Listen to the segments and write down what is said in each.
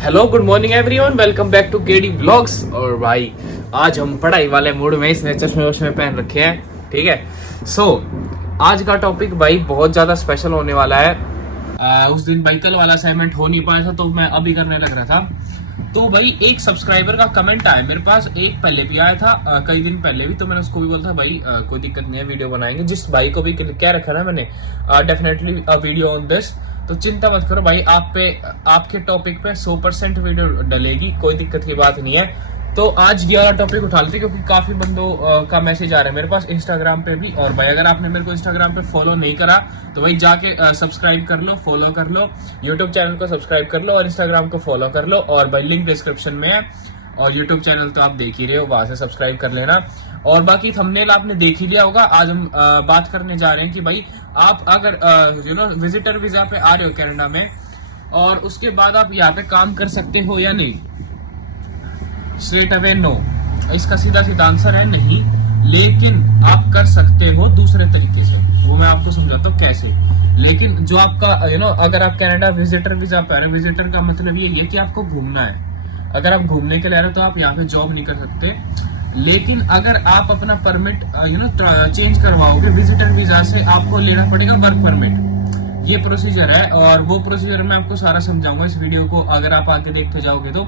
Hello good morning everyone, welcome back to KD blogs. और भाई आज हम पढ़ाई वाले मूड में इसने चश्मे वश्मे पहन रखे हैं। ठीक है, आज का टॉपिक भाई बहुत ज्यादा स्पेशल होने वाला है। उस दिन भाई कल वाला असाइनमेंट हो नहीं पाया था तो मैं अभी करने लग रहा था। तो भाई एक सब्सक्राइबर का कमेंट आया मेरे पास, एक पहले भी आया था कई दिन पहले भी। तो मैंने उसको भी बोला था भाई कोई दिक्कत नहीं है, वीडियो बनाएंगे। जिस भाई को भी क्या रखा ना मैंने, डेफिनेटली वीडियो ऑन दिस। तो चिंता मत करो भाई, आपके टॉपिक पे 100% वीडियो डलेगी, कोई दिक्कत की बात नहीं है। तो आज ये वाला टॉपिक उठा लेते क्योंकि काफी बंदों का मैसेज आ रहा है मेरे पास इंस्टाग्राम पे भी। और भाई अगर आपने मेरे को इंस्टाग्राम पे फॉलो नहीं करा तो भाई जाके सब्सक्राइब कर लो, फॉलो कर लो, यूट्यूब चैनल को सब्सक्राइब कर लो और इंस्टाग्राम को फॉलो कर लो। और भाई लिंक डिस्क्रिप्शन में है, और यूट्यूब चैनल तो आप देख ही रहे हो, वहां से सब्सक्राइब कर लेना। और बाकी थंबनेल आपने देख ही लिया होगा। आज हम बात करने जा रहे हैं कि भाई आप अगर विजिटर वीजा पे आ रहे हो कनाडा में और उसके बाद आप यहाँ पे काम कर सकते हो या नहीं। स्ट्रेट अवे नो, इसका सीधा सीधा आंसर है नहीं, लेकिन आप कर सकते हो दूसरे तरीके से। वो मैं आपको समझाता हूँ कैसे। लेकिन जो आपका अगर आप कनाडा विजिटर वीजा पे आ रहे हो, विजिटर का मतलब ये है कि आपको घूमना है। अगर आप घूमने के लिए आ रहे हो तो आप यहाँ पे जॉब नहीं कर सकते। लेकिन अगर आप अपना परमिट चेंज करवाओगे विजिटर वीजा से, आपको लेना पड़ेगा वर्क परमिट। ये प्रोसीजर है और वो प्रोसीजर मैं आपको सारा समझाऊंगा इस वीडियो को, अगर आप आगे देखते जाओगे तो।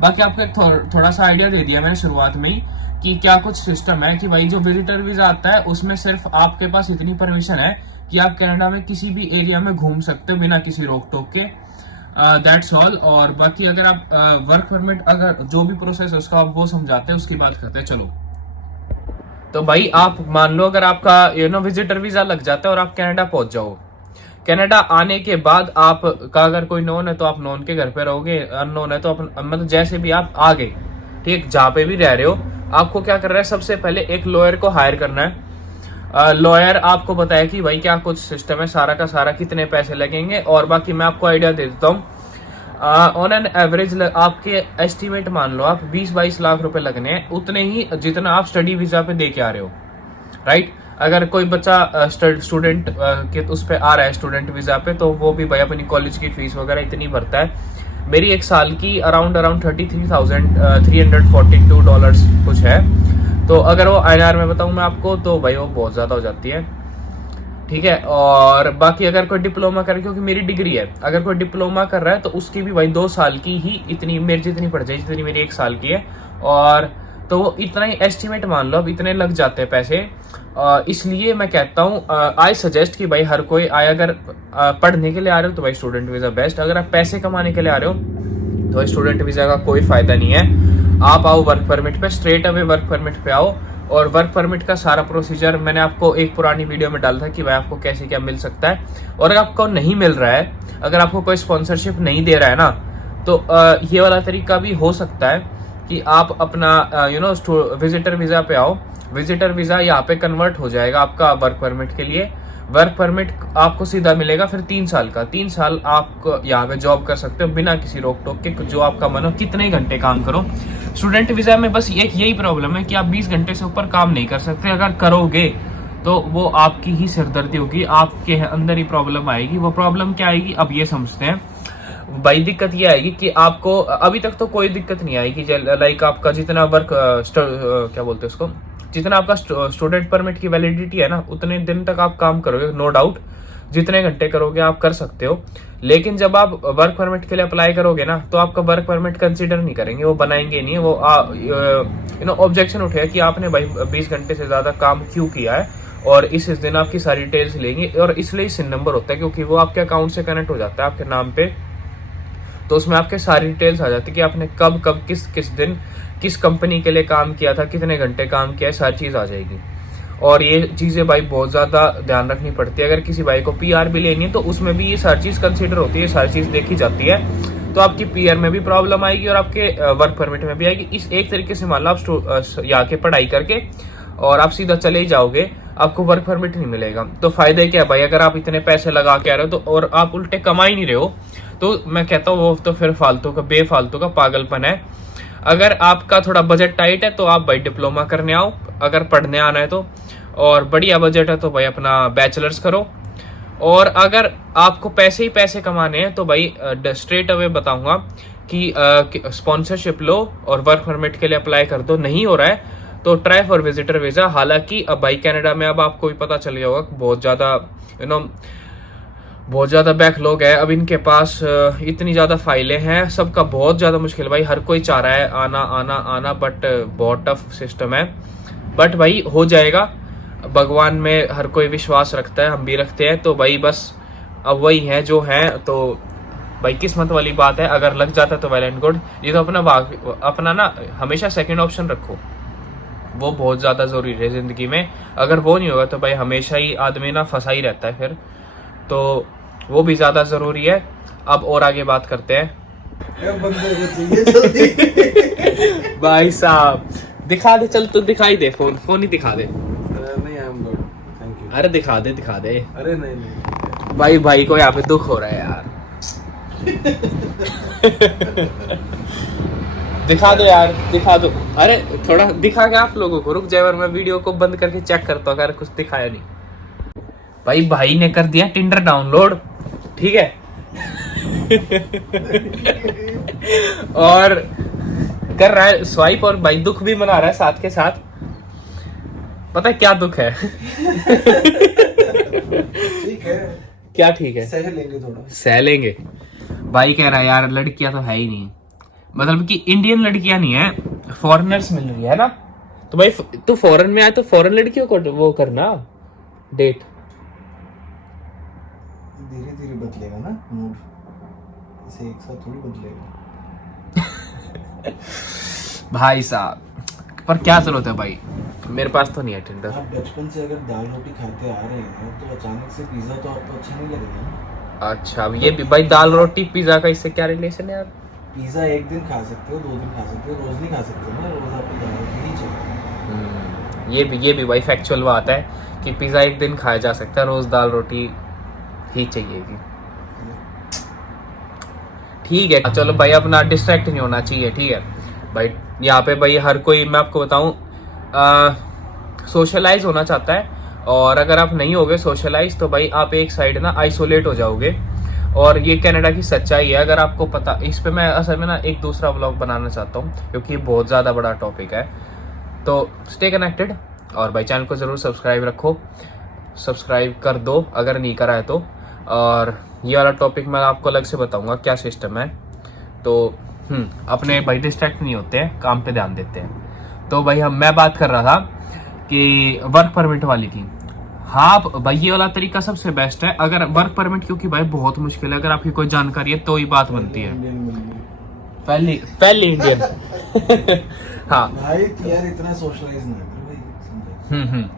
बाकी आपको एक थोड़ा सा आइडिया दे दिया मैंने शुरुआत में ही कि क्या कुछ सिस्टम है। कि भाई जो विजिटर वीजा आता है उसमें सिर्फ आपके पास इतनी परमिशन है कि आप कनाडा में किसी भी एरिया में घूम सकते हो बिना किसी रोक टोक के, दैट्स ऑल। और बाकी अगर आप वर्क परमिट, अगर जो भी प्रोसेस है उसका आप वो समझाते हैं, उसकी बात करते हैं। चलो, तो भाई आप मान लो अगर आपका विजिटर वीजा लग जाता है और आप कनाडा पहुंच जाओ। कनाडा आने के बाद आप का अगर कोई नॉन है तो आप नॉन के घर पे रहोगे, अननोन है तो मतलब जैसे भी आप आ गए, ठीक, जहां पे भी रह रहे हो, आपको क्या करना है, सबसे पहले एक लॉयर को हायर करना है। लॉयर आपको बताया कि भाई क्या कुछ सिस्टम है, सारा का सारा कितने पैसे लगेंगे। और बाकी मैं आपको आइडिया दे देता हूँ। ऑन एन एवरेज आपके एस्टिमेट मान लो आप 20-22 लाख रुपए लगने हैं, उतने ही जितना आप स्टडी वीजा पे दे के आ रहे हो, राइट। अगर कोई बच्चा स्टूडेंट के उस पे आ रहा है स्टूडेंट वीजा पे, तो वो भी भाई अपनी कॉलेज की फीस वगैरह इतनी भरता है। मेरी एक साल की अराउंड $33,342 कुछ है। तो अगर वो INR में बताऊं मैं आपको तो भाई वो बहुत ज्यादा हो जाती है, ठीक है। और बाकी अगर कोई डिप्लोमा करे, क्योंकि मेरी डिग्री है, अगर कोई डिप्लोमा कर रहा है तो उसकी भी भाई 2 साल की ही इतनी मेरी जितनी पड़ जाए, जितनी मेरी 1 साल की है। और तो वो इतना ही एस्टिमेट मान लो, अब इतने लग जाते हैं पैसे। इसलिए मैं कहता हूँ आई सजेस्ट कि भाई हर कोई आए। अगर पढ़ने के लिए आ रहे हो तो भाई स्टूडेंट वीजा बेस्ट। अगर आप पैसे कमाने के लिए आ रहे हो तो भाई स्टूडेंट वीजा का कोई फायदा नहीं है। आप आओ वर्क परमिट पे, स्ट्रेट अवे वर्क परमिट पे आओ। और वर्क परमिट का सारा प्रोसीजर मैंने आपको एक पुरानी वीडियो में डाला था कि भाई आपको कैसे क्या मिल सकता है। और अगर आपको नहीं मिल रहा है, अगर आपको कोई स्पॉन्सरशिप नहीं दे रहा है ना, तो ये वाला तरीका भी हो सकता है कि आप अपना विजिटर वीजा पे आओ। विजिटर वीजा यहाँ पे कन्वर्ट हो जाएगा आपका वर्क परमिट के लिए। वर्क परमिट आपको सीधा मिलेगा फिर 3 साल का। 3 साल आप यहाँ पे जॉब कर सकते हो बिना किसी रोक टोक के, जो आपका मन हो, कितने घंटे काम करो। स्टूडेंट वीजा में बस एक यही प्रॉब्लम है कि आप 20 घंटे से ऊपर काम नहीं कर सकते। अगर करोगे तो वो आपकी ही सिरदर्दी होगी, आपके अंदर ही प्रॉब्लम आएगी। वो प्रॉब्लम क्या आएगी अब ये समझते हैं भाई। दिक्कत ये आएगी कि आपको अभी तक तो कोई दिक्कत नहीं आएगी, लाइक आपका जितना वर्क क्या बोलते हैं उसको, जितना आपका स्टूडेंट परमिट की वैलिडिटी है ना, उतने दिन तक आप काम करोगे, नो डाउट। जितने घंटे करोगे आप कर सकते हो। लेकिन जब आप वर्क परमिट के लिए अप्लाई करोगे ना, तो आपका वर्क परमिट कंसीडर नहीं करेंगे, वो बनाएंगे नहीं। वो ऑब्जेक्शन उठेगा कि आपने भाई 20 घंटे से ज्यादा काम क्यों किया है, और इस दिन आपकी सारी डिटेल्स लेंगे। और इसलिए सिन नंबर होता है क्योंकि वो आपके अकाउंट से कनेक्ट हो जाता है आपके नाम पे। तो उसमें आपके सारी डिटेल्स आ जाती है कि आपने कब कब किस दिन किस कंपनी के लिए काम किया था, कितने घंटे काम किया है, सारी चीज आ जाएगी। और ये चीजें भाई बहुत ज्यादा ध्यान रखनी पड़ती है। अगर किसी भाई को PR भी लेनी है तो उसमें भी ये सारी चीज कंसीडर होती है, सारी चीज देखी जाती है। तो आपकी PR में भी प्रॉब्लम आएगी और आपके वर्क परमिट में भी आएगी। इस एक तरीके से मान लो आप यहाँ के पढ़ाई करके और आप सीधा चले ही जाओगे, आपको वर्क परमिट नहीं मिलेगा। तो फायदा क्या है भाई, अगर आप इतने पैसे लगा के आ रहे हो तो, और आप उल्टे कमा ही नहीं रहे हो, तो मैं कहता हूँ वो तो फिर बेफालतू का पागलपन है। अगर आपका थोड़ा बजट टाइट है तो आप भाई डिप्लोमा करने आओ, अगर पढ़ने आना है तो। और बढ़िया बजट है तो भाई अपना बैचलर्स करो। और अगर आपको पैसे ही पैसे कमाने हैं तो भाई स्ट्रेट अवे बताऊंगा कि स्पॉन्सरशिप लो और वर्क परमिट के लिए अप्लाई कर दो, नहीं हो रहा है तो ट्राई फॉर विजिटर वीजा। हालांकि अब भाई कनाडा में अब आपको भी पता चल गया होगा बहुत ज़्यादा बहुत ज़्यादा बैकलॉग है। अब इनके पास इतनी ज़्यादा फाइलें हैं, सबका बहुत ज़्यादा मुश्किल भाई, हर कोई चाह रहा है आना आना आना, बट बहुत टफ सिस्टम है। बट भाई हो जाएगा, भगवान में हर कोई विश्वास रखता है, हम भी रखते हैं। तो भाई बस अब वही है जो है, तो भाई किस्मत वाली बात है, अगर लग जाता है तो वेल एंड गुड। ये तो अपना ना हमेशा सेकंड ऑप्शन रखो, वो बहुत ज़्यादा ज़रूरी है ज़िंदगी में। अगर वो नहीं होगा तो भाई हमेशा ही आदमी ना फंसा ही रहता है फिर, तो वो भी ज़्यादा ज़रूरी है। अब और आगे बात करते हैं। भाई साहब दिखा दे, चल तू दिखाई दे, फोन ही दिखा दे। नहीं, I am good, thank you. अरे दिखा दे। अरे नहीं भाई को यहाँ पे दुख हो रहा है यार। दिखा दो यार, दिखा दो। अरे थोड़ा दिखा के आप लोगों को, रुक जाए और मैं वीडियो को बंद करके चेक करता हूँ अगर कुछ दिखाया नहीं। भाई ने कर दिया टिंडर डाउनलोड, ठीक है। और कर रहा है स्वाइप, और भाई दुख भी मना रहा है साथ के साथ। पता है क्या दुख है? ठीक है, क्या ठीक है? सह लेंगे, थोड़ा सह लेंगे। भाई कह रहा है यार लड़कियां तो है ही नहीं, मतलब कि इंडियन लड़कियां नहीं है, फॉरेनर्स मिल रही है ना। तो भाई तू फॉरेन में आए तो फॉरेन लड़कियों को वो करना डेट। धीरे धीरे बदलेगा ना मूड, ऐसे एक साथ थोड़ी बदलेगा। भाई साहब पर क्या जरूरत है भाई, मेरे पास तो नहीं है टिंडर। आप बचपन से अगर दाल रोटी खाते आ रहे हैं तो अचानक से पिज्जा तो आपको अच्छा नहीं लगेगा ना। अच्छा अब ये भी भाई दाल रोटी पिज्जा का इससे क्या रिलेशन है यार? पिज्जा एक दिन खा सकते हो, 2 दिन खा सकते हो, रोज नहीं खा सकते ना। रोज आपको दाल रोटी ही चाहिए। ये भी भाई फैक्चुअल बात है कि पिज्जा एक दिन खाया जा सकता है, रोज दाल रोटी ही चाहिएगी। ठीक है चलो भाई, अपना डिस्ट्रैक्ट नहीं होना चाहिए, ठीक है भाई। यहाँ पे भाई हर कोई, मैं आपको बताऊं, सोशलाइज होना चाहता है, और अगर आप नहीं होगे सोशलाइज तो भाई आप एक साइड ना आइसोलेट हो जाओगे। और ये कनाडा की सच्चाई है, अगर आपको पता। इस पे मैं असल में ना एक दूसरा व्लॉग बनाना चाहता हूँ क्योंकि ये बहुत ज़्यादा बड़ा टॉपिक है। तो स्टे कनेक्टेड, और भाई चैनल को ज़रूर सब्सक्राइब रखो, सब्सक्राइब कर दो अगर नहीं करा है तो। और ये वाला टॉपिक मैं आपको अलग से बताऊंगा क्या सिस्टम है। तो अपने भाई डिस्ट्रैक्ट नहीं होते हैं, काम पे ध्यान देते हैं। तो भाई मैं बात कर रहा था कि वर्क परमिट वाली की। हाँ भाई ये वाला तरीका सबसे बेस्ट है अगर वर्क परमिट, क्योंकि भाई बहुत मुश्किल है, अगर आपकी कोई जानकारी है तो ही बात बनती है। पहली इंडियन। हाँ भाई यार इतना सोशलाइज ना कर भाई, समझा।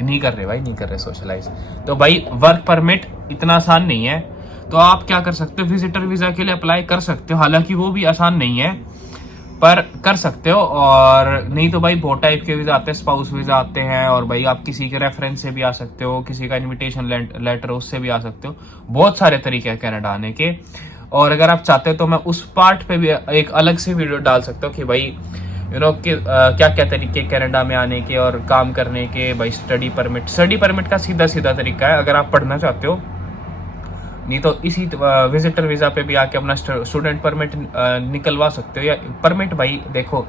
नहीं कर रहे भाई, नहीं कर रहे सोशलाइज। तो भाई वर्क परमिट इतना आसान नहीं है, तो आप क्या कर सकते हो, विजिटर वीजा के लिए अप्लाई कर सकते हो। हालांकि वो भी आसान नहीं है पर कर सकते हो। और नहीं तो भाई बहुत टाइप के वीजा आते हैं, स्पाउस वीजा आते हैं, और भाई आप किसी के रेफरेंस से भी आ सकते हो, किसी का इनविटेशन लेटर उससे भी आ सकते हो। बहुत सारे तरीके हैं कनाडा आने के। और अगर आप चाहते हो तो मैं उस पार्ट पे भी एक अलग से वीडियो डाल सकता हूँ कि भाई कि क्या क्या तरीके कनाडा में आने के और काम करने के। भाई स्टडी परमिट का सीधा सीधा तरीका है अगर आप पढ़ना चाहते हो। नहीं तो इसी विजिटर वीजा पे भी आके अपना स्टूडेंट परमिट निकलवा सकते हो। या परमिट भाई देखो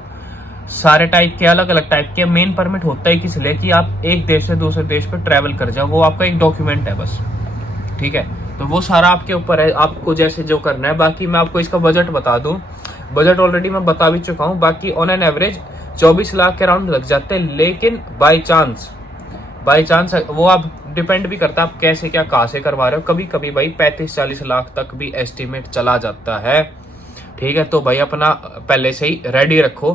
सारे टाइप के, अलग अलग टाइप के। मेन परमिट होता है किस लिए कि आप एक देश से दूसरे देश पे ट्रैवल कर जाओ, वो आपका एक डॉक्यूमेंट है बस, ठीक है। तो वो सारा आपके ऊपर है, आपको जैसे जो करना है। बाकी मैं आपको इसका बजट बता दूं, बजट ऑलरेडी मैं बता भी चुका हूँ। बाकी ऑन एन एवरेज 24 लाख के अराउंड लग जाते हैं, लेकिन बाई चांस वो आप डिपेंड भी करता है आप कैसे क्या कहाँ से करवा रहे हो। कभी कभी भाई 35-40 लाख तक भी एस्टिमेट चला जाता है, ठीक है। तो भाई अपना पहले से ही रेडी रखो,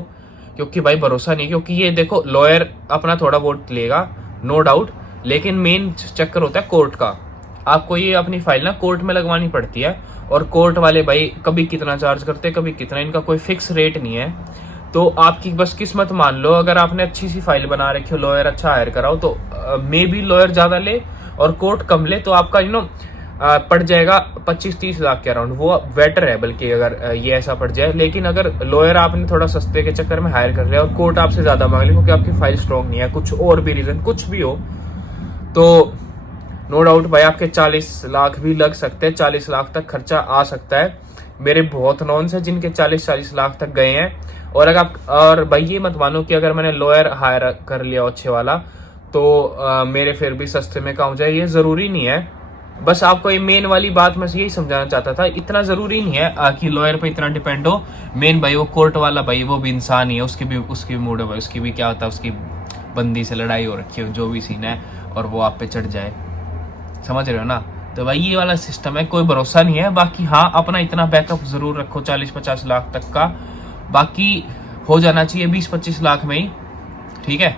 क्योंकि भाई भरोसा नहीं। क्योंकि ये देखो लॉयर अपना थोड़ा वोट लेगा नो डाउट, लेकिन मेन चक्कर होता है कोर्ट का। आपको ये अपनी फाइल ना कोर्ट में लगवानी पड़ती है, और कोर्ट वाले भाई कभी कितना चार्ज करते हैं, कभी कितना, इनका कोई फिक्स रेट नहीं है। तो आपकी बस किस्मत मान लो, अगर आपने अच्छी सी फाइल बना रखी हो, लॉयर अच्छा हायर कराओ, तो मे बी लॉयर ज्यादा ले और कोर्ट कम ले, तो आपका पड़ जाएगा 25-30 लाख के अराउंड। वो बेटर है बल्कि अगर ये ऐसा पड़ जाए। लेकिन अगर लॉयर आपने थोड़ा सस्ते के चक्कर में हायर कर लिया और कोर्ट आपसे ज्यादा मांग ली क्योंकि आपकी फाइल स्ट्रॉन्ग नहीं है, कुछ और भी रीजन कुछ भी हो, तो नो डाउट भाई आपके 40 लाख भी लग सकते हैं, 40 लाख तक खर्चा आ सकता है। मेरे बहुत नॉन्स है जिनके 40-40 लाख तक गए हैं। और अगर आप, और भाई ये मत मानो कि अगर मैंने लॉयर हायर कर लिया अच्छे वाला तो मेरे फिर भी सस्ते में काम हो जाए, ये जरूरी नहीं है। बस आपको ये मेन वाली बात मैं यही समझाना चाहता था, इतना जरूरी नहीं है कि लॉयर पे इतना डिपेंड हो। मेन भाई वो कोर्ट वाला भाई वो भी इंसान ही है, उसकी भी मूड है भाई, उसकी भी क्या होता है, उसकी बंदी से लड़ाई हो रखी है, जो भी सीन है, और वो आप पे चढ़ जाए, समझ रहे हो ना। तो भाई ये वाला सिस्टम है, कोई भरोसा नहीं है। बाकी हाँ, अपना इतना बैकअप जरूर रखो 40-50 लाख तक का, बाकी हो जाना चाहिए 20-25 लाख में ही, ठीक है।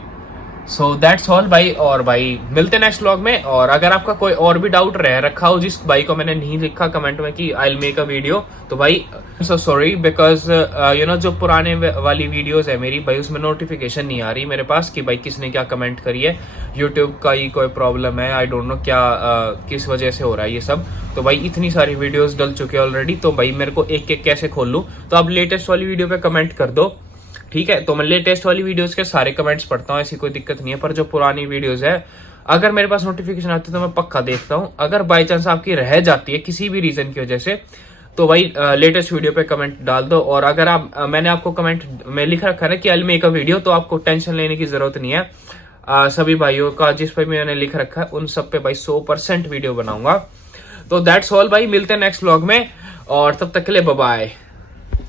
सो दैट्स ऑल भाई। और भाई मिलते नेक्स्ट व्लॉग में। और अगर आपका कोई और भी डाउट रह रखा हो जिस भाई को मैंने नहीं लिखा कमेंट में कि I will make a video, तो भाई so sorry, because you know जो पुराने वाली वीडियोस है मेरी भाई, उसमें नोटिफिकेशन नहीं आ रही मेरे पास कि भाई किसने क्या कमेंट करी है। यूट्यूब का ही कोई प्रॉब्लम है, आई डोंट नो क्या किस वजह से हो रहा है ये सब। तो भाई इतनी सारी वीडियोस डल चुके हैं ऑलरेडी, तो भाई मेरे को एक एक कैसे खोल लूँ। तो आप लेटेस्ट वाली वीडियो पे कमेंट कर दो, ठीक है। तो मैं लेटेस्ट वाली वीडियोस के सारे कमेंट्स पढ़ता हूँ, ऐसी कोई दिक्कत नहीं है। पर जो पुरानी वीडियोस है, अगर मेरे पास नोटिफिकेशन आती है तो मैं पक्का देखता हूँ। अगर बाई चांस आपकी रह जाती है किसी भी रीजन की वजह से, तो भाई लेटेस्ट वीडियो पे कमेंट डाल दो। और अगर आप मैंने आपको कमेंट में लिख रखा है ना कि I will make a video, तो आपको टेंशन लेने की जरूरत नहीं है। सभी भाइयों का जिस पे मैंने लिख रखा है उन सब पे भाई 100% वीडियो बनाऊंगा। तो दैट्स ऑल भाई, मिलते हैं नेक्स्ट व्लॉग में, और तब तक के लिए बाय बाय।